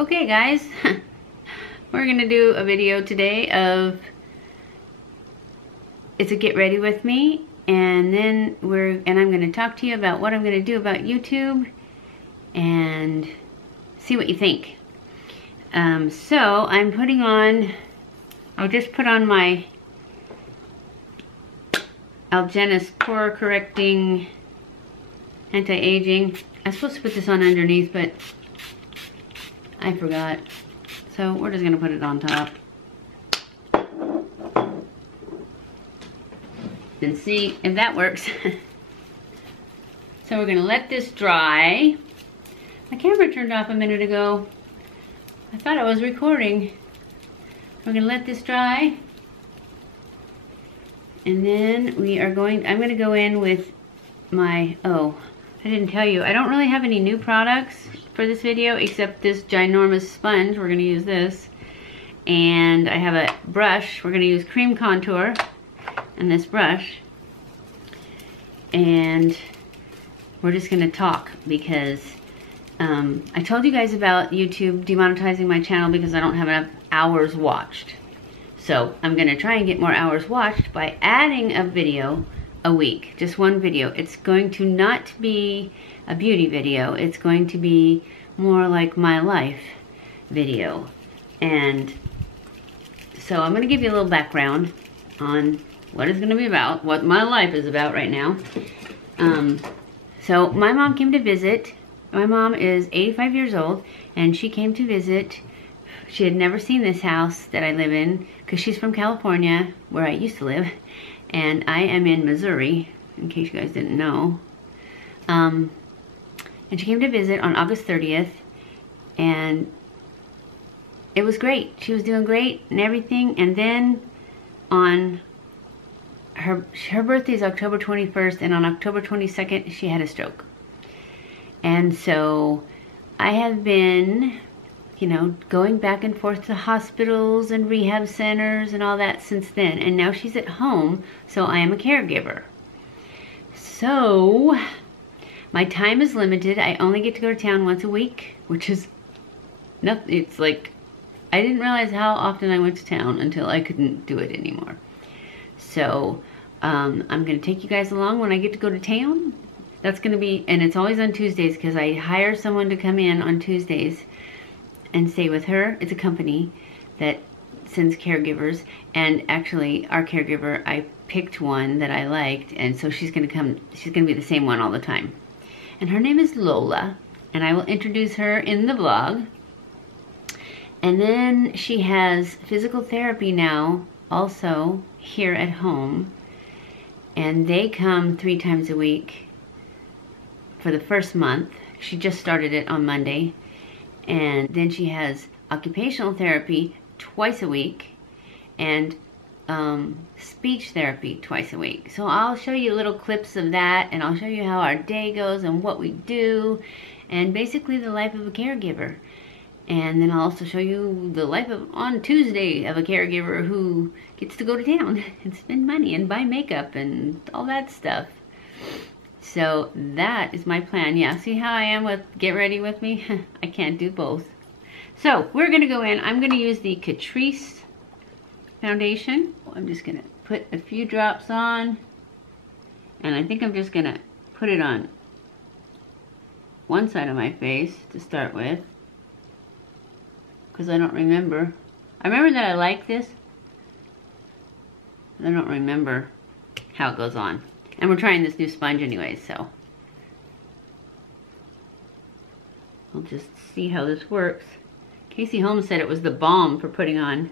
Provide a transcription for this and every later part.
Okay guys, we're gonna do a video today of, it's a get ready with me, and then I'm gonna talk to you about what I'm gonna do about YouTube and see what you think. So I'm putting on, I'll just put on my AlgenistPore correcting anti-aging. I was supposed to put this on underneath, but I forgot. So we're just gonna put it on top. And see if that works. So we're gonna let this dry. My camera turned off a minute ago. I thought I was recording. We're gonna let this dry. And then I'm gonna go in with my, oh, I didn't tell you, I don't really have any new products for this video except this ginormous sponge. We're gonna use this. And I have a brush. We're gonna use cream contour and this brush. And we're just gonna talk because I told you guys about YouTube demonetizing my channel because I don't have enough hours watched. So I'm gonna try and get more hours watched by adding a video a week, just one video. It's going to not be a beauty video. It's going to be more like my life video. And so I'm gonna give you a little background on what it's gonna be about, what my life is about right now. So my mom came to visit. My mom is 85 years old and she came to visit. She had never seen this house that I live in because she's from California, where I used to live. And I am in Missouri, in case you guys didn't know. And she came to visit on August 30th, and it was great. She was doing great and everything. And then on her birthday is October 21st, and on October 22nd, she had a stroke. And so I have been, you know, going back and forth to hospitals and rehab centers and all that since then. And now she's at home, so I am a caregiver. So my time is limited. I only get to go to town once a week, which is nothing. It's like, I didn't realize how often I went to town until I couldn't do it anymore. So I'm gonna take you guys along when I get to go to town. That's gonna be, and it's always on Tuesdays because I hire someone to come in on Tuesdays and stay with her. It's a company that sends caregivers, and actually our caregiver, I picked one that I liked, and so she's gonna be the same one all the time. And her name is Lola, and I will introduce her in the vlog. And then she has physical therapy now also here at home, and they come 3 times a week for the first month. She just started it on Monday. And then she has occupational therapy twice a week and speech therapy twice a week. So I'll show you little clips of that, and I'll show you how our day goes and what we do, and basically the life of a caregiver. And then I'll also show you the life on Tuesday of a caregiver who gets to go to town and spend money and buy makeup and all that stuff. So that is my plan. Yeah, see how I am with get ready with me? I can't do both. So we're gonna go in. I'm gonna use the CATRICE foundation. I'm just gonna put a few drops on, and I think I'm just gonna put it on one side of my face to start with, because I don't remember. I remember that I like this. I don't remember how it goes on. And we're trying this new sponge anyway, so we'll just see how this works. Casey Holmes said it was the balm for putting on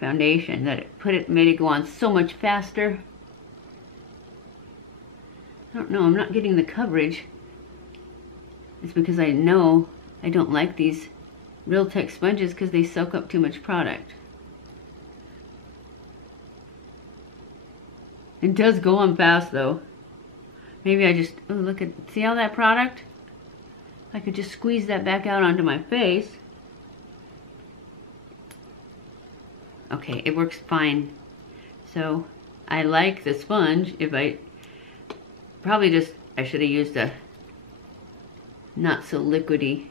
foundation, that it made it go on so much faster. I don't know, I'm not getting the coverage. It's because I know I don't like these Real Tech sponges because they soak up too much product. It does go on fast though. Maybe I just, oh look at, see all that product? I could just squeeze that back out onto my face. Okay, it works fine. So I like the sponge. If I probably just, I should have used a not so liquidy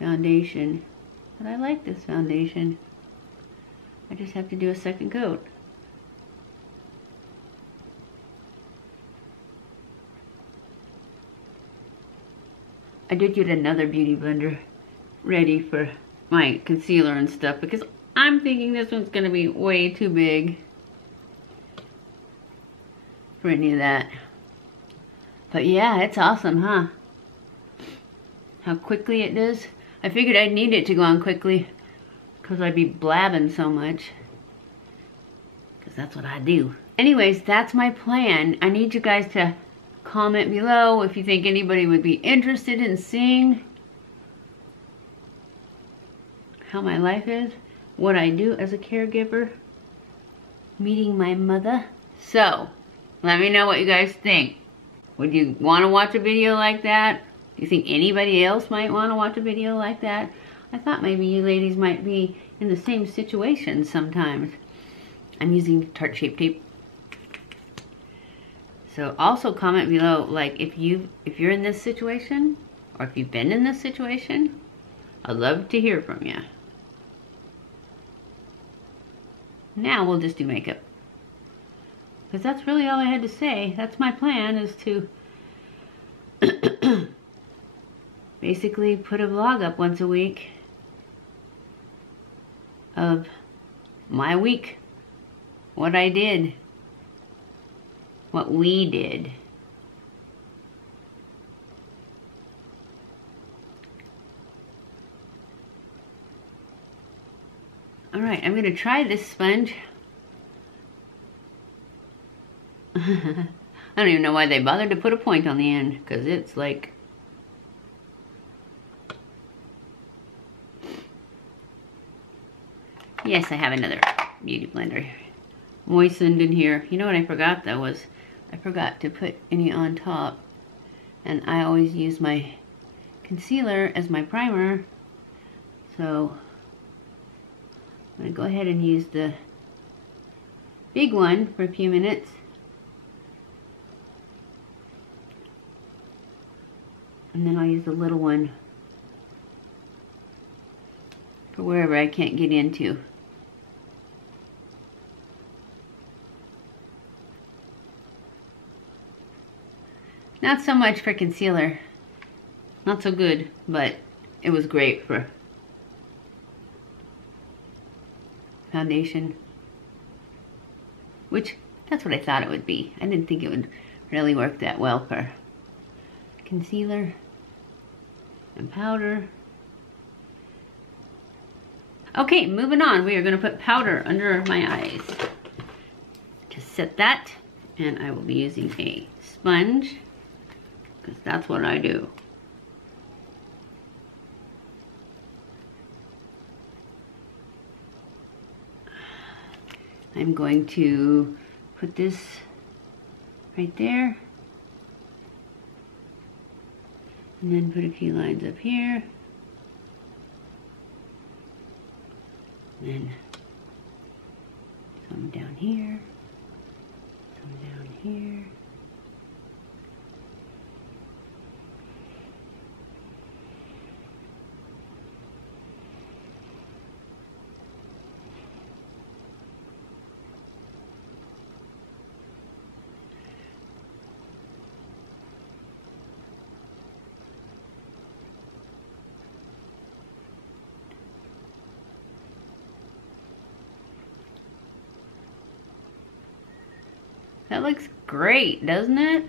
foundation. But I like this foundation. I just have to do a second coat. I did get another beauty blender ready for my concealer and stuff because I'm thinking this one's gonna be way too big for any of that. But yeah, it's awesome, huh? How quickly it does. I figured I'd need it to go on quickly because I'd be blabbing so much. Because that's what I do. Anyways, that's my plan. I need you guys to comment below if you think anybody would be interested in seeing how my life is, what I do as a caregiver, meeting my mother. So, let me know what you guys think. Would you want to watch a video like that? Do you think anybody else might want to watch a video like that? I thought maybe you ladies might be in the same situation sometimes. I'm using Tarte Shape Tape. So also comment below, like if you're in this situation, or if you've been in this situation, I'd love to hear from you. Now we'll just do makeup. Because that's really all I had to say. That's my plan, is to basically put a vlog up once a week of my week. What I did. What we did. Alright, I'm going to try this sponge. I don't even know why they bothered to put a point on the end, because it's like... Yes, I have another beauty blender moistened in here. You know what I forgot though was I forgot to put any on top, and I always use my concealer as my primer, so I'm going to go ahead and use the big one for a few minutes. And then I'll use the little one for wherever I can't get into. Not so much for concealer. Not so good, but it was great for foundation. Which, that's what I thought it would be. I didn't think it would really work that well for concealer and powder. Okay, moving on. We are going to put powder under my eyes. To set that, and I will be using a sponge, because that's what I do. I'm going to put this right there, and then put a few lines up here, and then some down here, some down here. That looks great, doesn't it?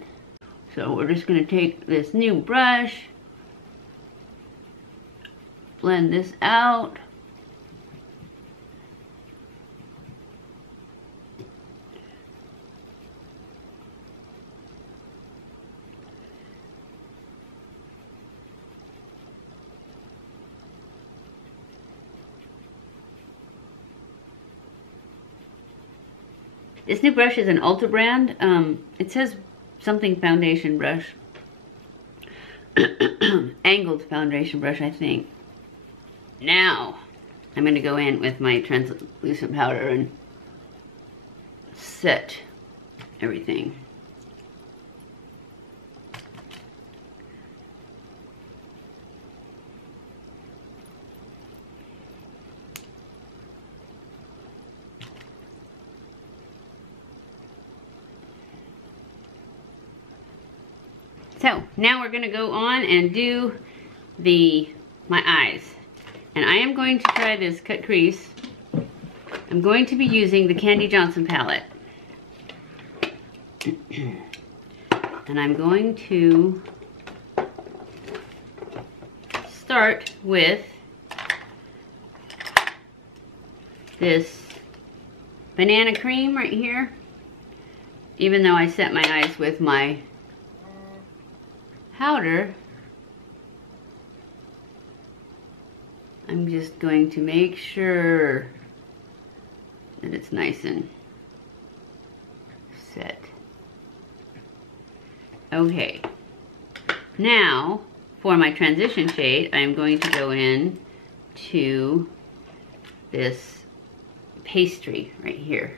So we're just going to take this new brush, blend this out. This new brush is an Ulta brand. It says something foundation brush. Angled foundation brush, I think. Now, I'm going to go in with my translucent powder and set everything. So now we're gonna go on and do my eyes. And I am going to try this cut crease. I'm going to be using the Kandee Johnson palette. And I'm going to start with this banana cream right here. Even though I set my eyes with my powder, I'm just going to make sure that it's nice and set. Okay, now for my transition shade, I'm going to go in to this pastry right here.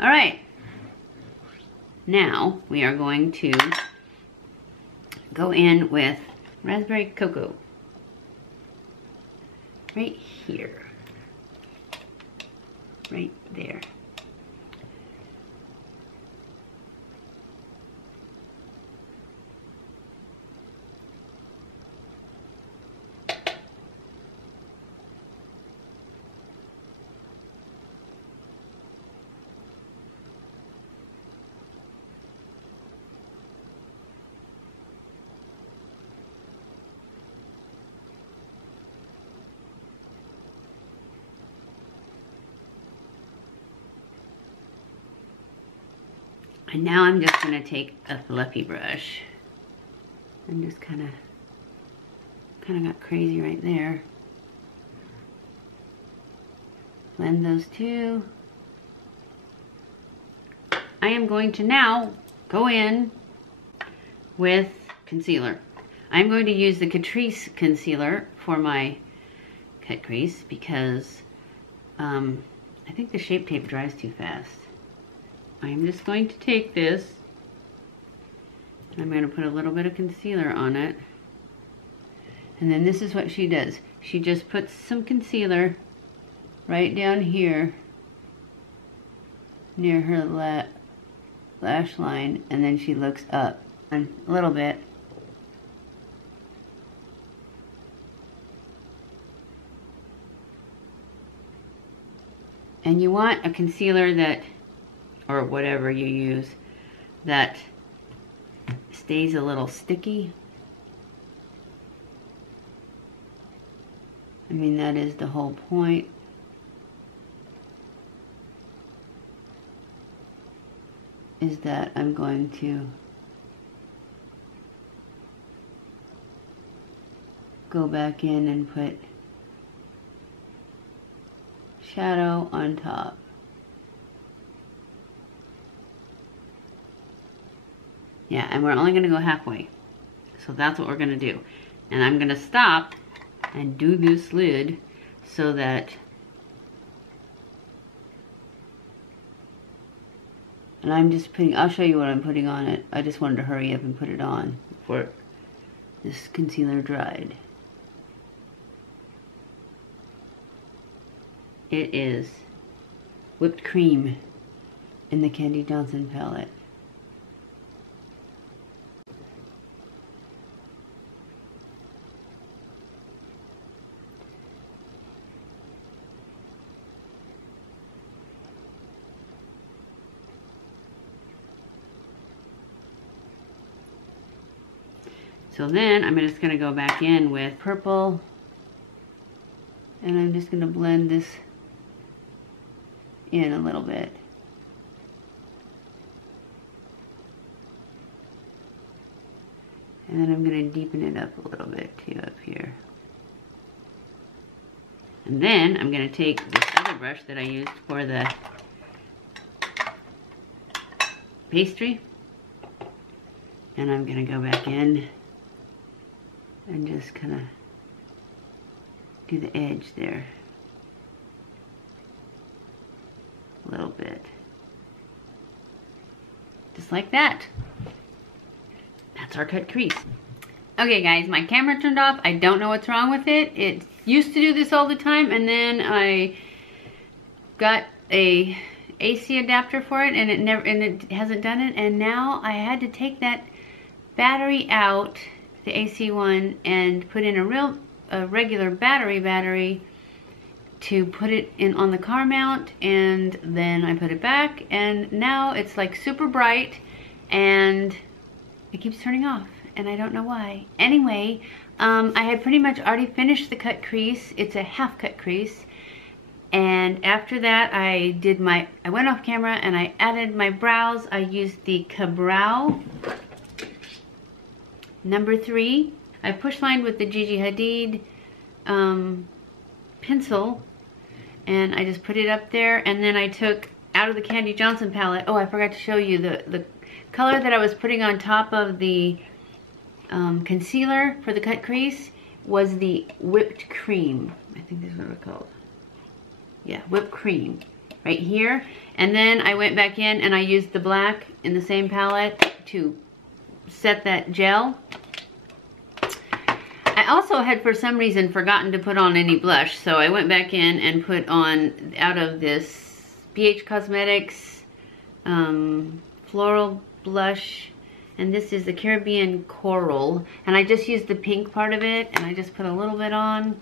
All right, now we are going to go in with raspberry cocoa right here, right there. And now I'm just going to take a fluffy brush and just kind of got crazy right there. Blend those two. I am going to now go in with concealer. I'm going to use the CATRICE concealer for my cut crease because I think the Shape Tape dries too fast. I'm just going to take this, I'm going to put a little bit of concealer on it, and then this is what she does. She just puts some concealer right down here near her lash line, and then she looks up a little bit. And you want a concealer that, or whatever you use, that stays a little sticky. I mean, that is the whole point. Is that I'm going to go back in and put shadow on top. Yeah, and we're only gonna go halfway. So that's what we're gonna do. And I'm gonna stop and do this lid so that, and I'm just putting, I'll show you what I'm putting on it. I just wanted to hurry up and put it on before this concealer dried. It is whipped cream in the Kandee Johnson palette. So then I'm just going to go back in with purple, and I'm just going to blend this in a little bit. And then I'm going to deepen it up a little bit too up here. And then I'm going to take this other brush that I used for the pastry, and I'm going to go back in and just kind of do the edge there a little bit, just like that. that's our cut crease. Okay guys, my camera turned off. I don't know what's wrong with it. It used to do this all the time, and then I got a AC adapter for it, and it hasn't done it, and now I had to take that battery out, the AC one, and put in a regular battery to put it in on the car mount, and then I put it back, and now it's like super bright and it keeps turning off, and I don't know why. Anyway, I had pretty much already finished the cut crease. It's a half cut crease, and after that I went off camera and I added my brows. I used the Eyebrow number 3. I push lined with the Gigi Hadid pencil, and I just put it up there, and then I took out of the Kandee Johnson palette. Oh, I forgot to show you the color that I was putting on top of the concealer for the cut crease was the whipped cream. I think that's what it's called. Yeah, whipped cream right here. And then I went back in and I used the black in the same palette to set that gel. I also had, for some reason, forgotten to put on any blush, so I went back in and put on, out of this BH Cosmetics Floral blush, and this is the Carebian Coral, and I just used the pink part of it, and I just put a little bit on.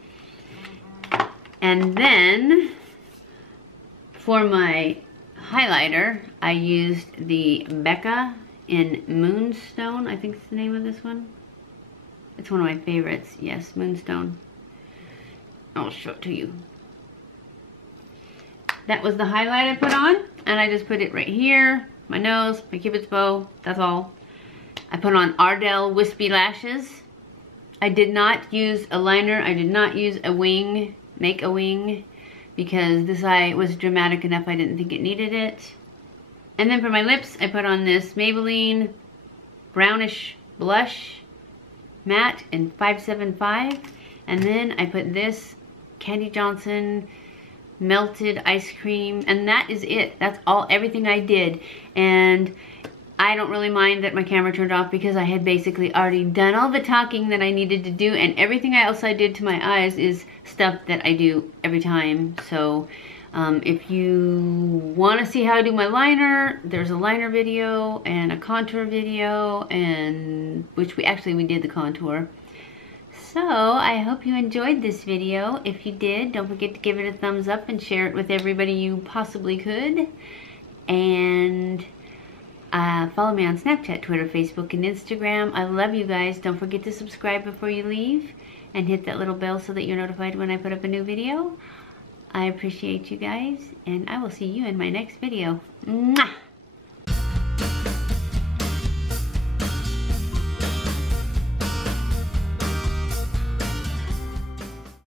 And then for my highlighter, I used the Becca in Moonstone. I think it's the name of this one. It's one of my favorites. Yes, Moonstone. I'll show it to you. That was the highlight I put on, and I just put it right here, my nose, my cupid's bow, that's all. I put on Ardell wispy lashes. I did not use a liner. I did not use a wing, make a wing, because this eye was dramatic enough I didn't think it needed it. And then for my lips, I put on this Maybelline brownish blush, matte in 575, and then I put this Kandee Johnson melted ice cream, and that is it. That's all, everything I did. And I don't really mind that my camera turned off because I had basically already done all the talking that I needed to do, and everything else I did to my eyes is stuff that I do every time. So if you want to see how I do my liner, there's a liner video and a contour video, and which we did the contour. So I hope you enjoyed this video. If you did, don't forget to give it a thumbs up and share it with everybody you possibly could. And follow me on Snapchat, Twitter, Facebook, and Instagram. I love you guys. Don't forget to subscribe before you leave and hit that little bell so that you're notified when I put up a new video. I appreciate you guys, and I will see you in my next video. Mwah!